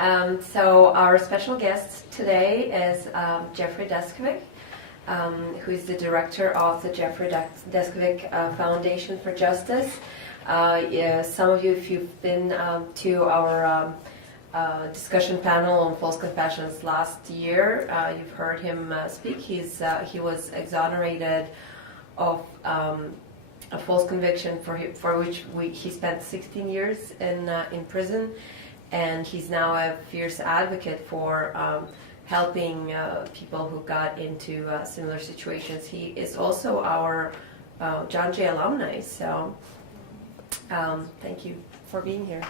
So our special guest today is Jeffrey Deskovic, who is the director of the Jeffrey Deskovic Foundation for Justice. Some of you, if you've been to our discussion panel on false confessions last year, you've heard him speak. He was exonerated of a false conviction for which he spent 16 years in prison, and he's now a fierce advocate for helping people who got into similar situations. He is also our John Jay alumni, so thank you for being here.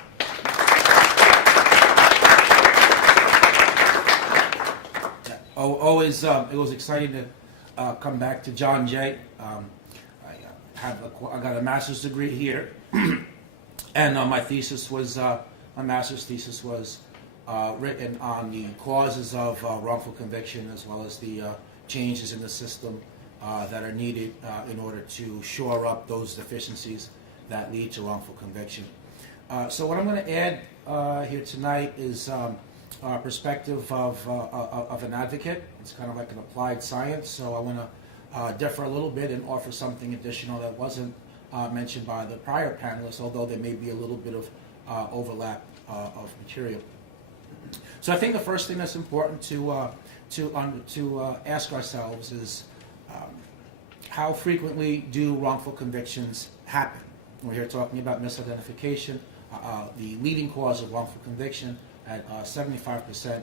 Always, it was exciting to come back to John Jay. I got a master's degree here, and my master's thesis was written on the causes of wrongful conviction, as well as the changes in the system that are needed in order to shore up those deficiencies that lead to wrongful conviction. So what I'm going to add here tonight is perspective of an advocate. It's kind of like an applied science, so I want to differ a little bit and offer something additional that wasn't mentioned by the prior panelists, although there may be a little bit of overlap of material. So I think the first thing that's important to ask ourselves is how frequently do wrongful convictions happen? We're here talking about misidentification, the leading cause of wrongful conviction at 75%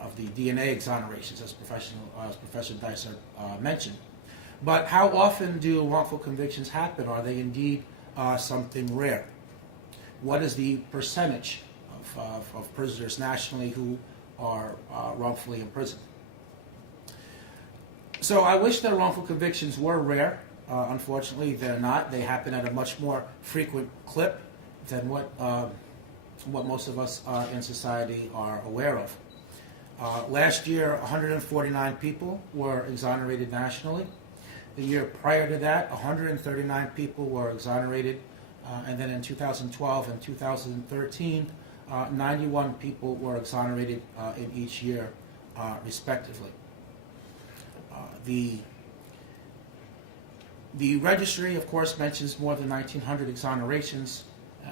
of the DNA exonerations, as Professor Dicer mentioned. But how often do wrongful convictions happen? Are they indeed something rare? What is the percentage of prisoners nationally who are wrongfully imprisoned? So I wish that wrongful convictions were rare. Unfortunately, they're not. They happen at a much more frequent clip than what most of us in society are aware of. Last year, 149 people were exonerated nationally. The year prior to that, 139 people were exonerated. And then in 2012 and 2013, 91 people were exonerated in each year, respectively. The registry, of course, mentions more than 1,900 exonerations.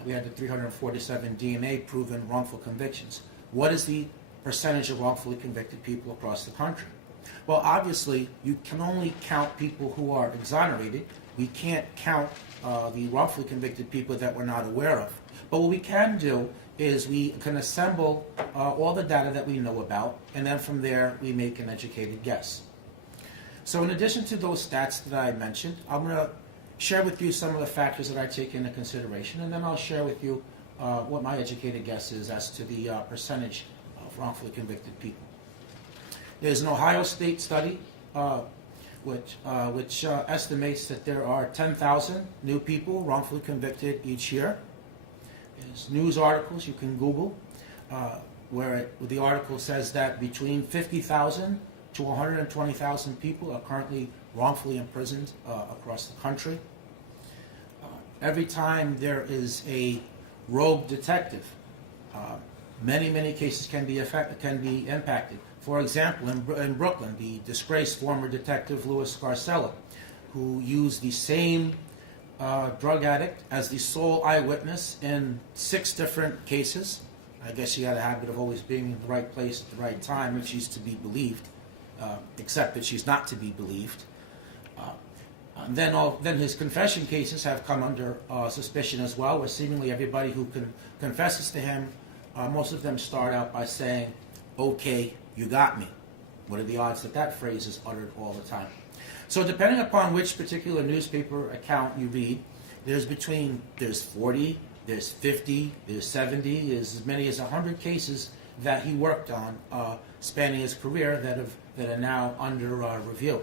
We had the 347 DNA-proven wrongful convictions. What is the percentage of wrongfully convicted people across the country? Well, obviously, you can only count people who are exonerated. We can't count the wrongfully convicted people that we're not aware of. But what we can do is we can assemble all the data that we know about, and then from there, we make an educated guess. So in addition to those stats that I mentioned, I'm going to share with you some of the factors that I take into consideration, and then I'll share with you what my educated guess is as to the percentage of wrongfully convicted people. There's an Ohio State study which estimates that there are 10,000 new people wrongfully convicted each year. There's news articles you can Google where the article says that between 50,000 to 120,000 people are currently wrongfully imprisoned across the country. Every time there is a rogue detective, many cases can be impacted. For example, in Brooklyn, the disgraced former detective Louis Scarcella, who used the same drug addict as the sole eyewitness in 6 different cases. I guess she had a habit of always being in the right place at the right time if she's to be believed, except that she's not to be believed. Then his confession cases have come under suspicion as well, where seemingly everybody who confesses to him, most of them start out by saying, "Okay, you got me." What are the odds that that phrase is uttered all the time? So depending upon which particular newspaper account you read, there's 40, there's 50, there's 70, there's as many as 100 cases that he worked on spanning his career that are now under review.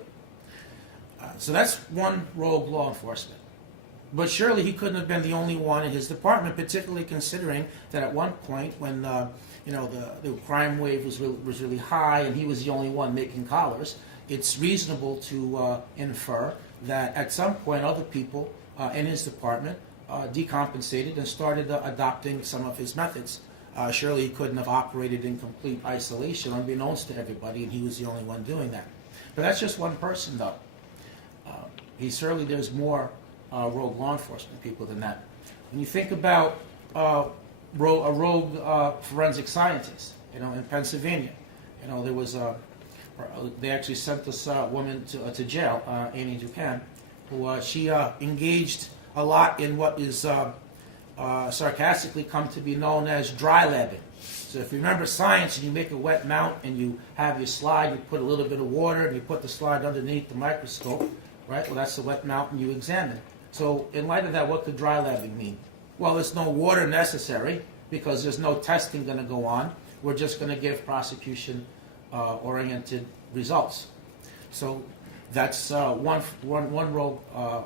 So that's one rogue law enforcement. But surely he couldn't have been the only one in his department, particularly considering that at one point when the crime wave was really high and he was the only one making collars, it's reasonable to infer that at some point other people in his department decompensated and started adopting some of his methods Surely he couldn't have operated in complete isolation, unbeknownst to everybody, and he was the only one doing that. But that's just one person, though. There's more rogue law enforcement people than that. When you think about a rogue forensic scientist, in Pennsylvania, there was they actually sent this woman to jail, Amy Ducan, who she engaged a lot in what is sarcastically come to be known as dry labbing. So if you remember science and you make a wet mount and you have your slide, you put a little bit of water and you put the slide underneath the microscope, right? Well, that's the wet mount and you examine. So in light of that, what could dry labbing mean? Well, there's no water necessary because there's no testing going to go on. We're just going to give prosecution-oriented results. So that's one rogue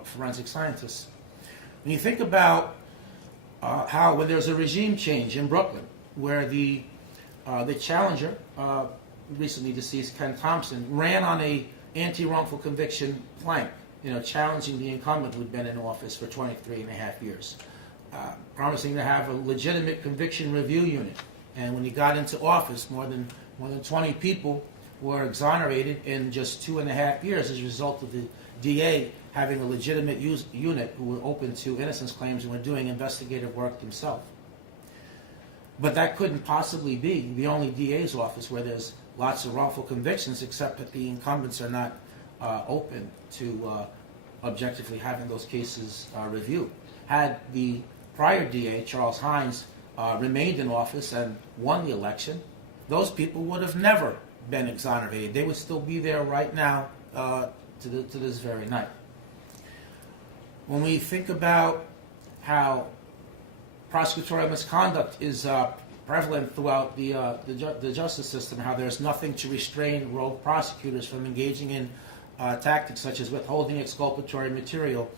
forensic scientist. When you think about how when there's a regime change in Brooklyn, where the challenger, recently deceased Ken Thompson, ran on a anti-wrongful conviction plank, challenging the incumbent who'd been in office for 23 and a half years, promising to have a legitimate conviction review unit. And when he got into office, more than 20 people were exonerated in just 2.5 years as a result of the DA having a legitimate unit who were open to innocence claims and were doing investigative work themselves. But that couldn't possibly be the only DA's office where there's lots of wrongful convictions, except that the incumbents are not open to objectively having those cases reviewed. Had the prior DA, Charles Hines, remained in office and won the election, those people would have never been exonerated. They would still be there right now to this very night. When we think about how prosecutorial misconduct is prevalent throughout the justice system, how there's nothing to restrain rogue prosecutors from engaging in tactics such as withholding exculpatory material,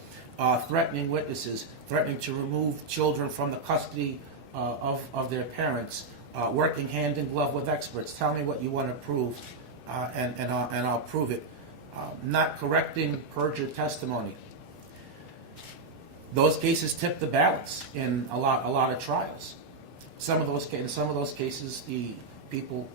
threatening witnesses, threatening to remove children from the custody of their parents, working hand in glove with experts. Tell me what you want to prove, and I'll prove it. Not correcting perjured testimony. Those cases tip the balance in a lot of trials. In some of those cases, the people,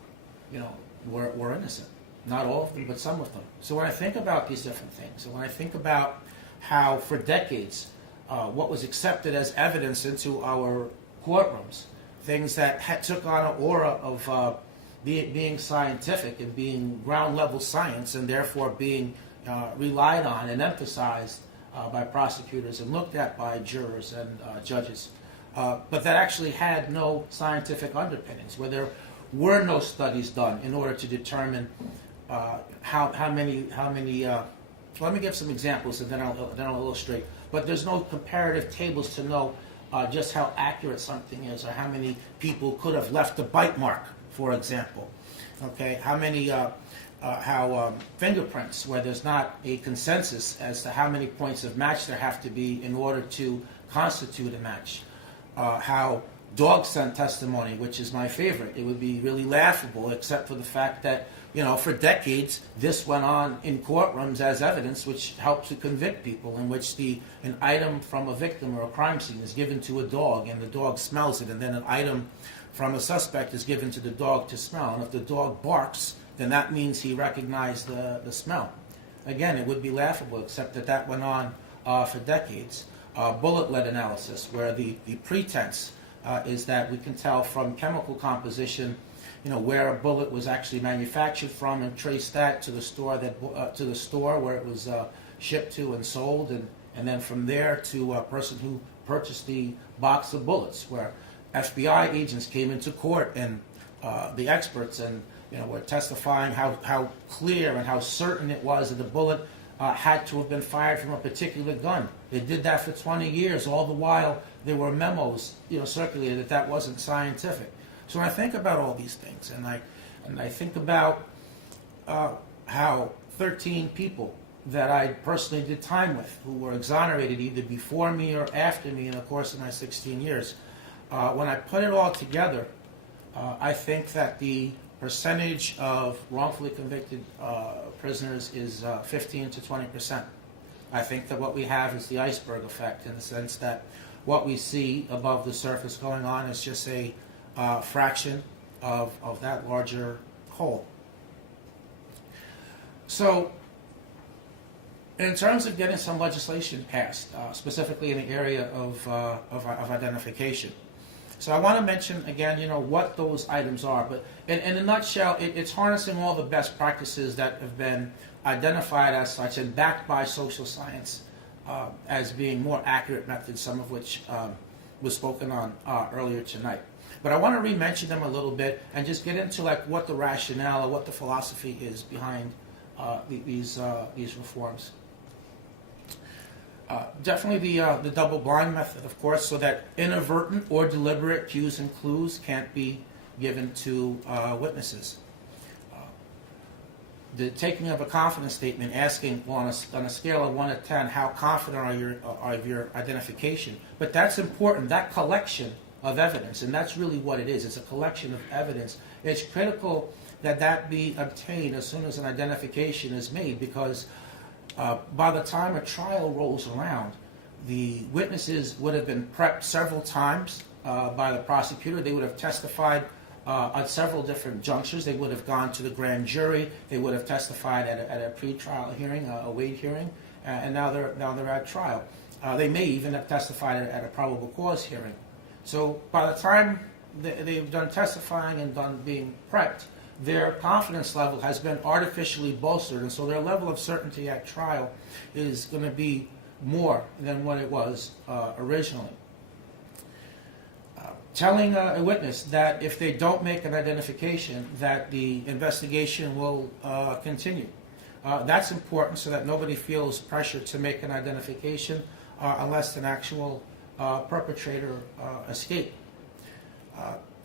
were innocent. Not all of them, but some of them. So when I think about these different things, and when I think about how for decades, what was accepted as evidence into our courtrooms, things that took on an aura of being scientific and being ground level science, and therefore being relied on and emphasized by prosecutors and looked at by jurors and judges, but that actually had no scientific underpinnings, where there were no studies done in order to determine how many. Let me give some examples, and then I'll illustrate. But there's no comparative tables to know just how accurate something is, or how many people could have left a bite mark, for example. Okay, how many fingerprints, where there's not a consensus as to how many points of match there have to be in order to constitute a match. How dog scent testimony, which is my favorite, it would be really laughable, except for the fact that, for decades, this went on in courtrooms as evidence, which helped to convict people, in which an item from a victim or a crime scene is given to a dog, and the dog smells it, and then an item from a suspect is given to the dog to smell. And if the dog barks, then that means he recognized the smell. Again, it would be laughable, except that went on for decades. Bullet lead analysis, where the pretense is that we can tell from chemical composition, where a bullet was actually manufactured from, and trace that to the store where it was shipped to and sold, and then from there to a person who purchased the box of bullets, where FBI agents came into court and the experts and were testifying how clear and how certain it was that the bullet had to have been fired from a particular gun. They did that for 20 years. All the while, there were memos, circulated that wasn't scientific. So when I think about all these things, and I think about how 13 people that I personally did time with, who were exonerated either before me or after me in the course of my 16 years, when I put it all together, I think that the percentage of wrongfully convicted prisoners is 15 to 20%. I think that what we have is the iceberg effect, in the sense that what we see above the surface going on is just a fraction of that larger whole. So, in terms of getting some legislation passed, specifically in the area of identification, so I want to mention again, what those items are. But in a nutshell, it's harnessing all the best practices that have been identified as such and backed by social science as being more accurate methods, some of which was spoken on earlier tonight. But I want to re-mention them a little bit and just get into what the rationale or what the philosophy is behind these reforms. Definitely the double-blind method, of course, so that inadvertent or deliberate cues and clues can't be given to witnesses. The taking of a confidence statement, asking on a scale of 1 to 10, how confident are you of your identification? But that's important, that collection of evidence, and that's really what it is. It's a collection of evidence. It's critical that that be obtained as soon as an identification is made, because by the time a trial rolls around, the witnesses would have been prepped several times by the prosecutor. They would have testified at several different junctures. They would have gone to the grand jury. They would have testified at a pre-trial hearing, a Wade hearing, and now they're at trial. They may even have testified at a probable cause hearing. So by the time they've done testifying and done being prepped, their confidence level has been artificially bolstered, and so their level of certainty at trial is going to be more than what it was originally. Telling a witness that if they don't make an identification, that the investigation will continue. That's important so that nobody feels pressure to make an identification unless an actual perpetrator escaped.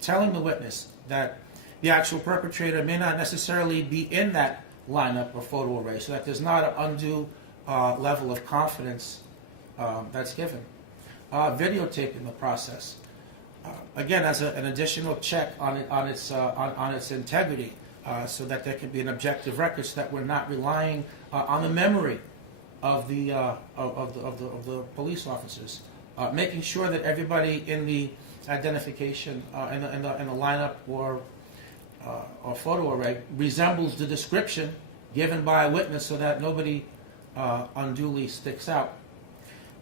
Telling the witness that the actual perpetrator may not necessarily be in that lineup or photo array, so that there's not an undue level of confidence that's given. Videotaping the process. Again, as an additional check on its integrity, so that there can be an objective record, so that we're not relying on the memory of the police officers. Making sure that everybody in the identification in the lineup or photo array resembles the description given by a witness, so that nobody unduly sticks out.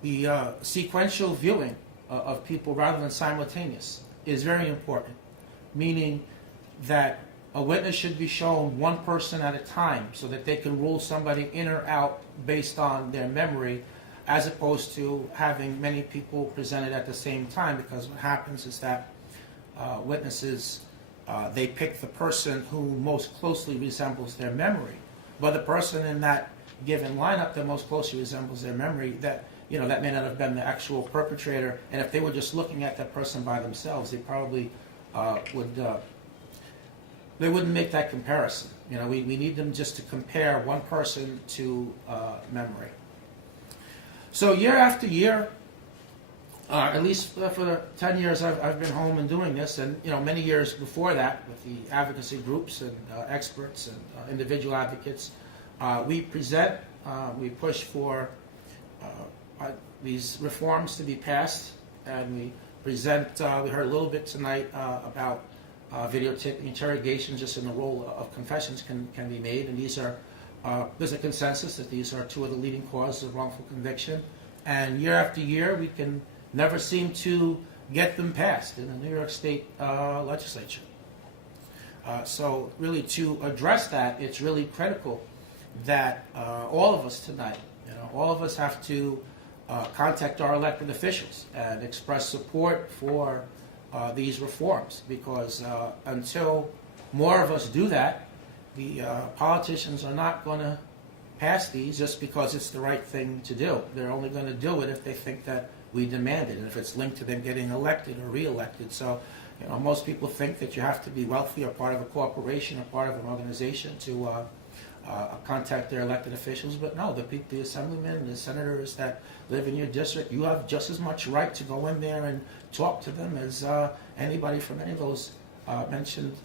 The sequential viewing of people rather than simultaneous is very important, meaning that a witness should be shown one person at a time so that they can rule somebody in or out based on their memory, as opposed to having many people presented at the same time, because what happens is that witnesses, they pick the person who most closely resembles their memory. But the person in that given lineup that most closely resembles their memory, that may not have been the actual perpetrator, and if they were just looking at that person by themselves, they probably they wouldn't make that comparison. We need them just to compare one person to memory. So year after year, at least for the 10 years I've been home and doing this, and many years before that with the advocacy groups and experts and individual advocates, we present, we push for these reforms to be passed, and we present. We heard a little bit tonight about videotaping interrogations, just in the role of confessions can be made, and these are there's a consensus that these are two of the leading causes of wrongful conviction, and year after year we can never seem to get them passed in the New York State legislature. So really, to address that, it's really critical that all of us tonight, all of us have to contact our elected officials and express support for these reforms, because until more of us do that, the politicians are not going to pass these just because it's the right thing to do. They're only going to do it if they think that we demand it, and if it's linked to them getting elected or re-elected. So, most people think that you have to be wealthy or part of a corporation or part of an organization to contact their elected officials. But no, the assemblymen, the senators that live in your district, you have just as much right to go in there and talk to them as anybody from any of those mentioned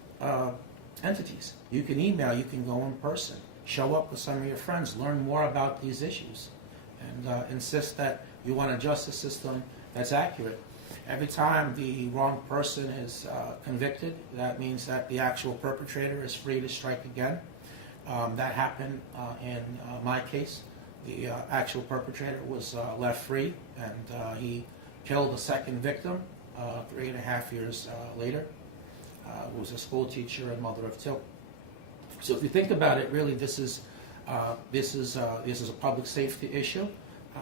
entities. You can email, you can go in person, show up with some of your friends, learn more about these issues, and insist that you want a justice system that's accurate. Every time the wrong person is convicted, that means that the actual perpetrator is free to strike again. That happened in my case. The actual perpetrator was left free, and he killed a second victim 3.5 years later. Who was a school teacher and mother of two. So if you think about it, really, this is a public safety issue.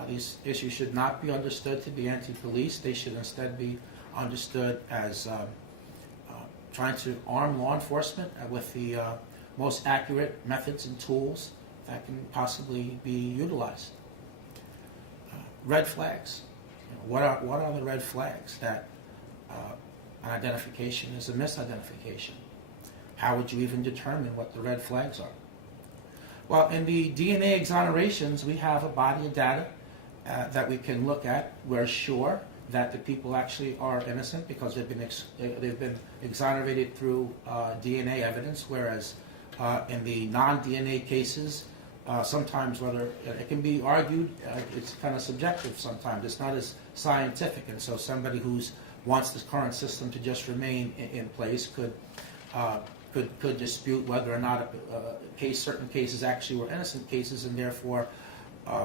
These issues should not be understood to be anti-police. They should instead be understood as trying to arm law enforcement with the most accurate methods and tools that can possibly be utilized. Red flags. What are the red flags that an identification is a misidentification? How would you even determine what the red flags are? Well, in the DNA exonerations, we have a body of data that we can look at. We're sure that the people actually are innocent because they've been exonerated through DNA evidence, whereas in the non-DNA cases, sometimes whether it can be argued, it's kind of subjective sometimes. It's not as scientific, and so somebody who wants this current system to just remain in place could dispute whether or not certain cases actually were innocent cases, and therefore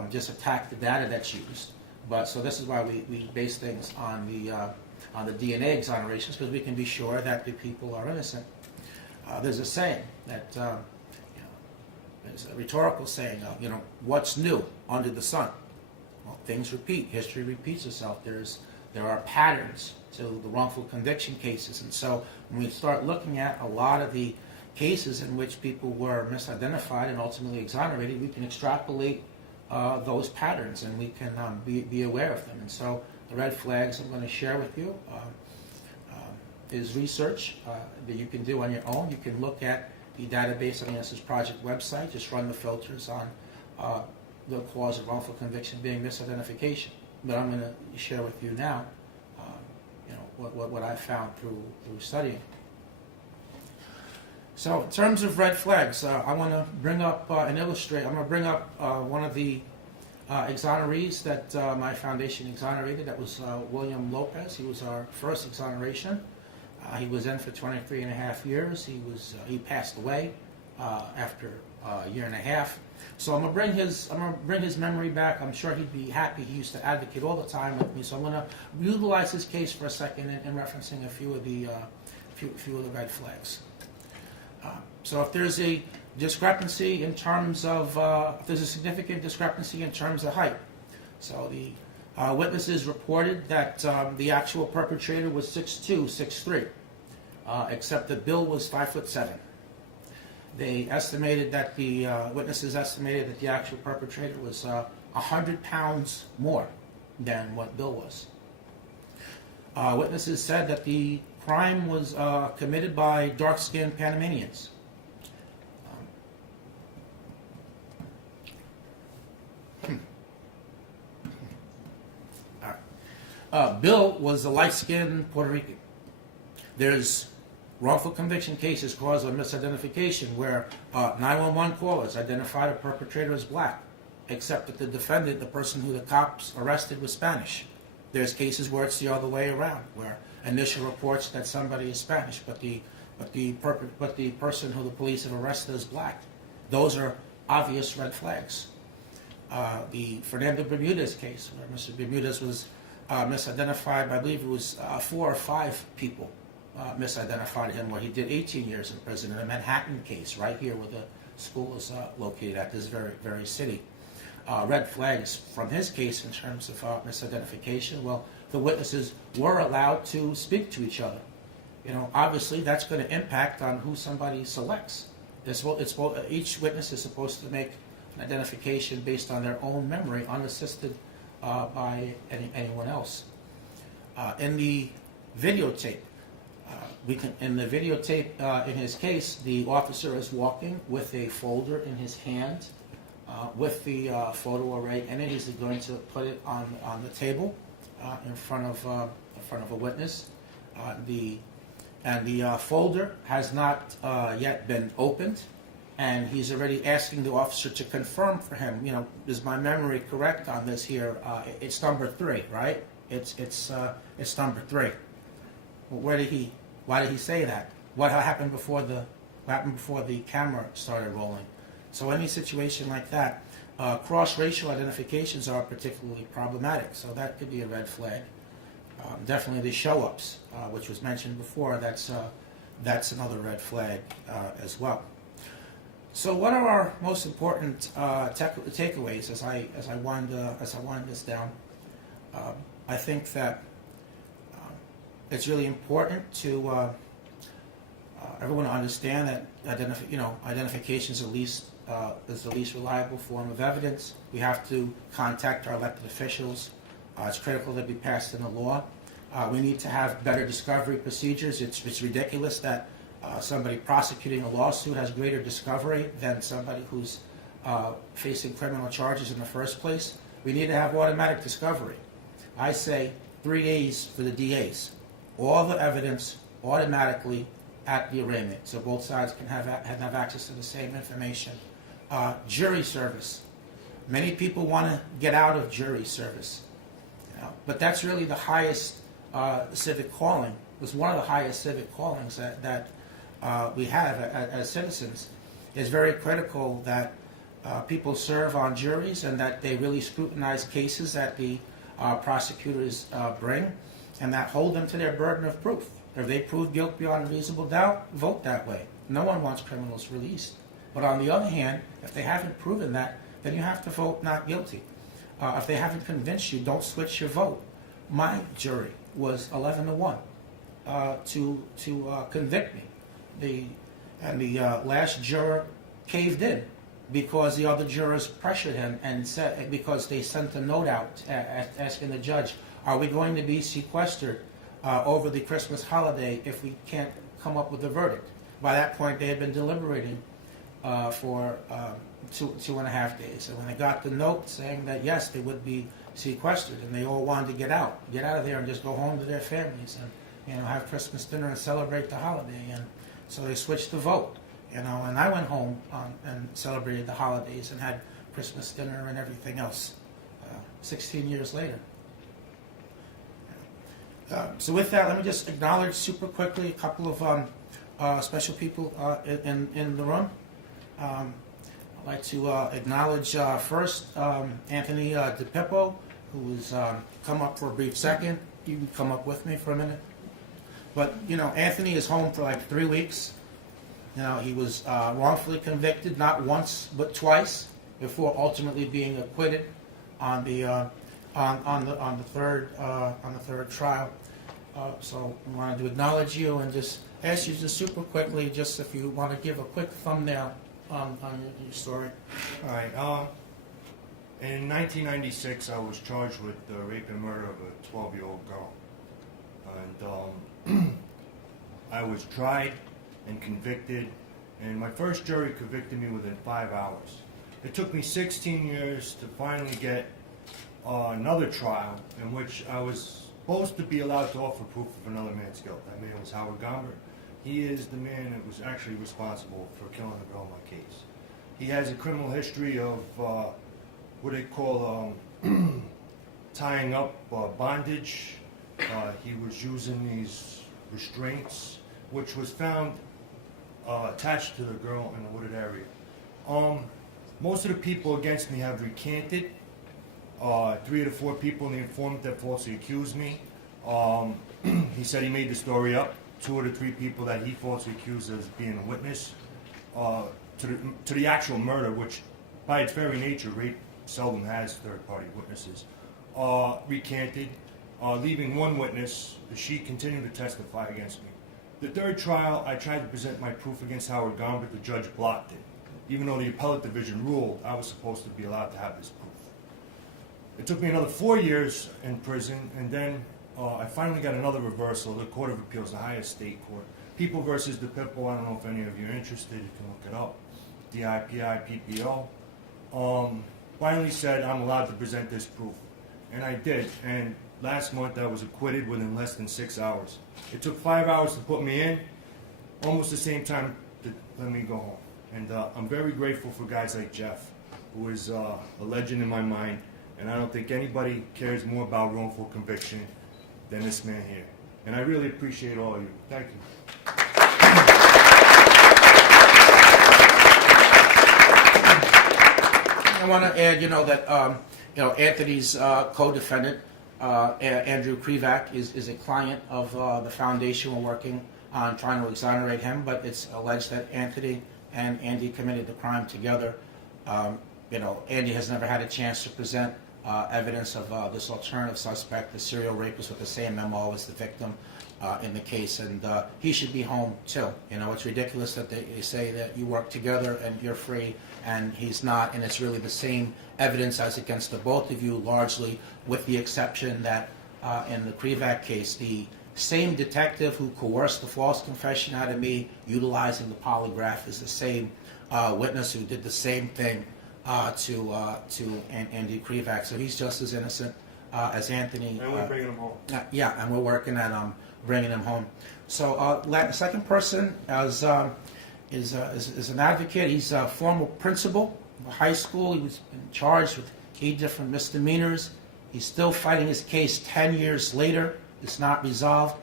just attack the data that's used. But so this is why we base things on the DNA exonerations, because we can be sure that the people are innocent. There's a saying that there's a rhetorical saying, what's new under the sun? Well, things repeat. History repeats itself. There are patterns to the wrongful conviction cases, and so when we start looking at a lot of the cases in which people were misidentified and ultimately exonerated, we can extrapolate those patterns, and we can be aware of them. And so the red flags I'm going to share with you is research that you can do on your own. You can look at the database on the Innocence Project website. Just run the filters on the cause of wrongful conviction being misidentification. But I'm going to share with you now what I found through studying. So in terms of red flags, I want to bring up and illustrate. I'm going to bring up one of the exonerees that my foundation exonerated. That was William Lopez. He was our first exoneration. He was in for 23.5 years. He passed away after a year and a half. So I'm gonna bring his memory back. I'm sure he'd be happy. He used to advocate all the time with me. So I'm gonna utilize his case for a second in referencing a few of the red flags. So if there's a discrepancy in terms of if there's a significant discrepancy in terms of height, so the witnesses reported that the actual perpetrator was 6'2", 6'3", except that Bill was 5'7". They estimated that witnesses estimated that the actual perpetrator was 100 pounds more than what Bill was. Witnesses said that the crime was committed by dark-skinned Panamanians. Bill was a light-skinned Puerto Rican. There's wrongful conviction cases caused by misidentification where 911 callers identified a perpetrator as black, except that the defendant, the person who the cops arrested, was Spanish. There's cases where it's the other way around, where initial reports that somebody is Spanish, but the person who the police have arrested is black. Those are obvious red flags. The Fernando Bermudez case, where Mr. Bermudez was misidentified, I believe it was 4 or 5 people misidentified him, where he did 18 years in prison. In a Manhattan case, right here where the school is located at this very city. Red flags from his case in terms of misidentification. Well, the witnesses were allowed to speak to each other. Obviously that's going to impact on who somebody selects. Each witness is supposed to make an identification based on their own memory, unassisted by anyone else. In the videotape, in his case, the officer is walking with a folder in his hand with the photo array in it. He's going to put it on the table in front of a witness. The folder has not yet been opened, and he's already asking the officer to confirm for him. Is my memory correct on this here? It's number 3, right? it's number 3. Well, why did he say that? What happened before the camera started rolling? So any situation like that, cross-racial identifications are particularly problematic. So that could be a red flag. Definitely the show-ups, which was mentioned before. That's another red flag as well. So what are our most important takeaways as I wind this down? I think that it's really important to everyone to understand that identification is the least reliable form of evidence. We have to contact our elected officials. It's critical that we pass in the law. We need to have better discovery procedures. It's ridiculous that somebody prosecuting a lawsuit has greater discovery than somebody who's facing criminal charges in the first place. We need to have automatic discovery. I say 3 A's for the DAs. All the evidence automatically at the arraignment, so both sides can have access to the same information. Jury service. Many people want to get out of jury service, but that's really the highest civic calling. It's one of the highest civic callings that we have as citizens. It's very critical that people serve on juries and that they really scrutinize cases that the prosecutors bring and that hold them to their burden of proof. If they prove guilt beyond a reasonable doubt, vote that way. No one wants criminals released. But on the other hand, if they haven't proven that, then you have to vote not guilty. If they haven't convinced you, don't switch your vote. My jury was 11-1 to convict me. The last juror caved in because the other jurors pressured him and said, because they sent a note out asking the judge, are we going to be sequestered over the Christmas holiday if we can't come up with a verdict? By that point, they had been deliberating for 2.5 days. And when they got the note saying that, yes, they would be sequestered, and they all wanted to get out of there and just go home to their families and have Christmas dinner and celebrate the holiday. And so they switched the vote, and I went home and celebrated the holidays and had Christmas dinner and everything else 16 years later. So with that, let me just acknowledge super quickly a couple of special people in the room. I'd like to acknowledge first Anthony DePippo, who has come up for a brief second. You can come up with me for a minute. But, Anthony is home for like 3 weeks. He was wrongfully convicted not once but twice before ultimately being acquitted on the third trial. So I wanted to acknowledge you and just ask you just super quickly, just if you want to give a quick thumbnail on your story. All right. In 1996, I was charged with the rape and murder of a 12-year-old girl. And I was tried and convicted, and my first jury convicted me within 5 hours. It took me 16 years to finally get another trial in which I was supposed to be allowed to offer proof of another man's guilt. That man was Howard Gombert. He is the man that was actually responsible for killing the girl in my case. He has a criminal history of what they call tying up bondage. He was using these restraints, which was found attached to the girl in a wooded area. Most of the people against me have recanted. 3 of the 4 people in the informant that falsely accused me. He said he made the story up. 2 of the 3 people that he falsely accused as being a witness to the actual murder, which by its very nature, rape seldom has third-party witnesses, recanted, leaving 1 witness. She continued to testify against me. The 3rd trial, I tried to present my proof against Howard Gombert. The judge blocked it. Even though the appellate division ruled I was supposed to be allowed to have this proof. It took me another 4 years in prison, and then I finally got another reversal. The Court of Appeals, the highest state court. People versus DePippo, I don't know if any of you are interested, you can look it up. DIPI-PPO. Finally said I'm allowed to present this proof. And I did, and last month I was acquitted within less than 6 hours. It took 5 hours to put me in, almost the same time to let me go home. And I'm very grateful for guys like Jeff, who is a legend in my mind. And I don't think anybody cares more about wrongful conviction than this man here. And I really appreciate all of you. Thank you. I want to add, that Anthony's co-defendant, Andrew Krivak, is a client of the foundation. We're working on trying to exonerate him, but it's alleged that Anthony and Andy committed the crime together. Andy has never had a chance to present evidence of this alternative suspect, the serial rapist with the same MO as the victim in the case, and he should be home too. It's ridiculous that they say that you work together and you're free, and he's not, and it's really the same evidence as against the both of you, largely, with the exception that in the Krivak case, the same detective who coerced the false confession out of me, utilizing the polygraph, is the same witness who did the same thing to Andy Krivak. So he's just as innocent as Anthony. And we're bringing him home. Yeah, and we're working at bringing him home. So the second person is an advocate. He's a former principal of a high school. He was charged with 8 different misdemeanors. He's still fighting his case 10 years later. It's not resolved.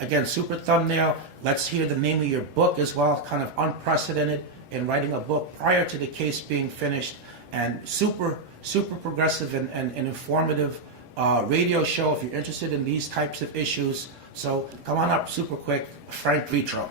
Again, super thumbnail. Let's hear the name of your book as well. Kind of unprecedented in writing a book prior to the case being finished, and super progressive and informative radio show if you're interested in these types of issues. So come on up super quick, Frank Vitro.